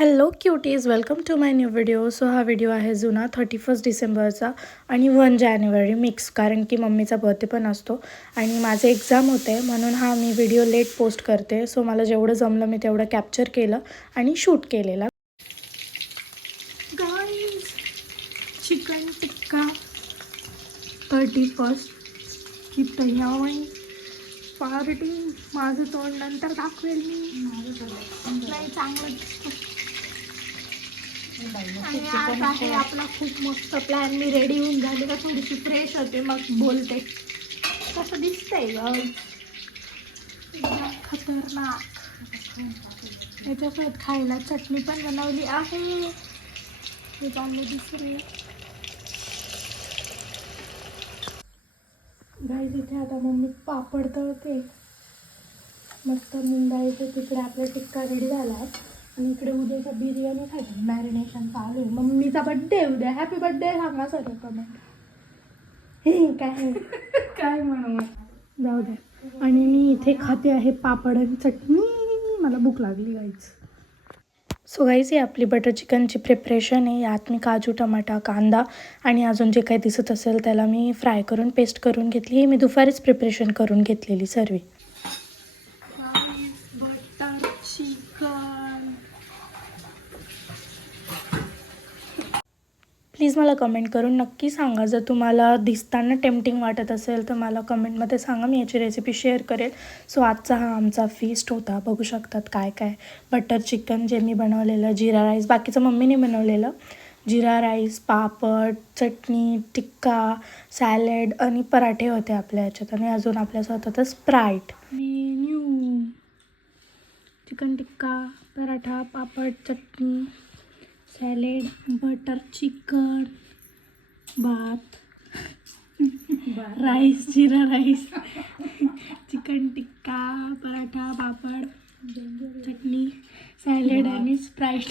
Hello cuties, welcome to my new video. So हा video आहे जुना 31 डिसेंबरचा आणि 1 जानेवारी मिक्स, कारण की मम्मीचा बर्थडे पण असतो आणि माझे एक्झाम होते म्हणून हा मी व्हिडिओ लेट पोस्ट करते. सो मला जेवढं जमलं मी तेवढं कॅप्चर केलं आणि शूट केलेला. गाईज, चिकन टिक्का 31 की तयारी पार्टी. माझं तोंड नंतर दाखवेल मी. नाही चांगलं दिसतं. आणि आज आहे आपला खूप मस्त प्लॅन. मी रेडी होऊन झाली का थोडीशी फ्रेश होते मग बोलते. कसं दिसतंय ग, खतरनाक. याच्यासोबत खायला चटणी पण बनवली आहे. हे चांगलं दिसतंय. गाईज इथे आता मम्मी पापड तळते. मस्त मुंगाईचे तिकडे आपला टिक्का रेडी झाला आहे आणि इकडे उद्याच्या बिर्याणीसाठी मॅरिनेशन चालू आहे. मम्मीचा बड्डे उद्या. हॅपी बड्डे सांगा सर कमेंट. हे काय काय म्हणू, जाऊ द्या. आणि मी इथे खाते आहे पापड आणि चटणी. मला भूक लागली गाईज. सो गाईज, ही आपली बटर चिकनची प्रिपरेशन आहे. यात मी काजू, टमाटा, कांदा आणि अजून जे काही दिसत असेल त्याला मी फ्राय करून पेस्ट करून घेतली. ही मी दुपारीच प्रिपरेशन करून घेतलेली सर्व. Butter chicken. प्लीज मला कमेंट करून नक्की सांगा, जर तुम्हाला दिसताना टेम्पटिंग वाटत असेल तर मला कमेंटमध्ये सांगा, मी याची रेसिपी शेअर करेल. सो आजचा हा आमचा फीस्ट होता. बघू शकतात काय काय. बटर चिकन जे मी बनवलेलं, जिरा राईस, बाकीचं मम्मीने बनवलेलं. जिरा राईस, पापड, चटणी, टिक्का, सॅलड आणि पराठे होते आपल्या ह्याच्यात. आणि अजून आपल्यासोबत होतं स्प्राईट. मेन्यू: चिकन टिक्का, पराठा, पापड, चटणी, सॅलेड, बटर चिकन, भात, राईस, जिरा राईस, चिकन टिक्का, पराठा, पापड, चटणी, सॅलेड आणि स्प्राईट.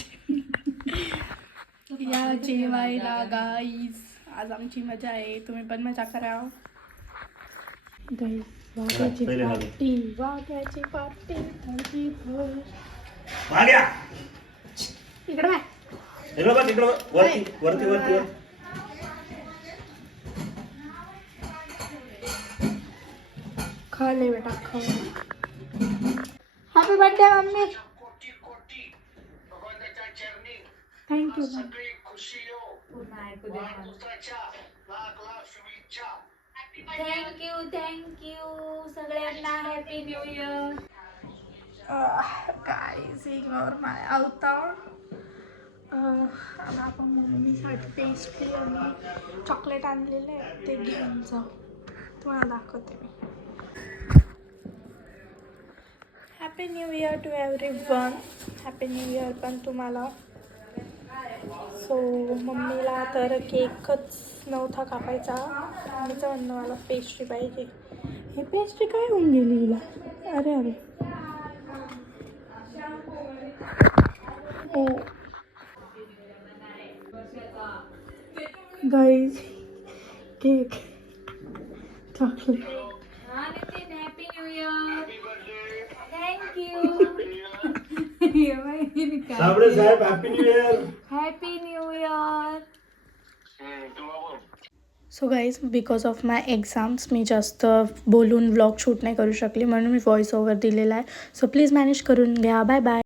या जेवायला गाईज. आज आमची मजा आहे, तुम्ही पण मजा करा. गाईज, वाघ्याची पार्टी, वाघ्याची पार्टी. 31 इकडे बाय. वरती खा ले बेटा, खा. Happy birthday mummy. Thank you. Thank you सगळ्यांना. Happy new year. Guys, ignore my avatar. आता आपण मम्मीसाठी पेस्ट्री आणि चॉकलेट आणलेले आहे, ते घेऊन जाऊ. तुम्हाला दाखवते मी. Happy new year to everyone. Happy new year पण तुम्हाला. सो मम्मीला तर केकच नव्हता कापायचा. मम्मीचं म्हणणं मला पेस्ट्री पाहिजे. ही पेस्ट्री काय होऊन गेली हिला. अरे अरे ओ guys, cake, chocolate. Happy new year. Thank you. Sable साहेब, happy new year. Happy new year. So guys, because of my exams मी जास्त बोलून व्लॉग शूट नाही करू शकली, म्हणून मी व्हॉइस ओव्हर दिलेला आहे. सो प्लीज मॅनेज करून घ्या. Bye bye.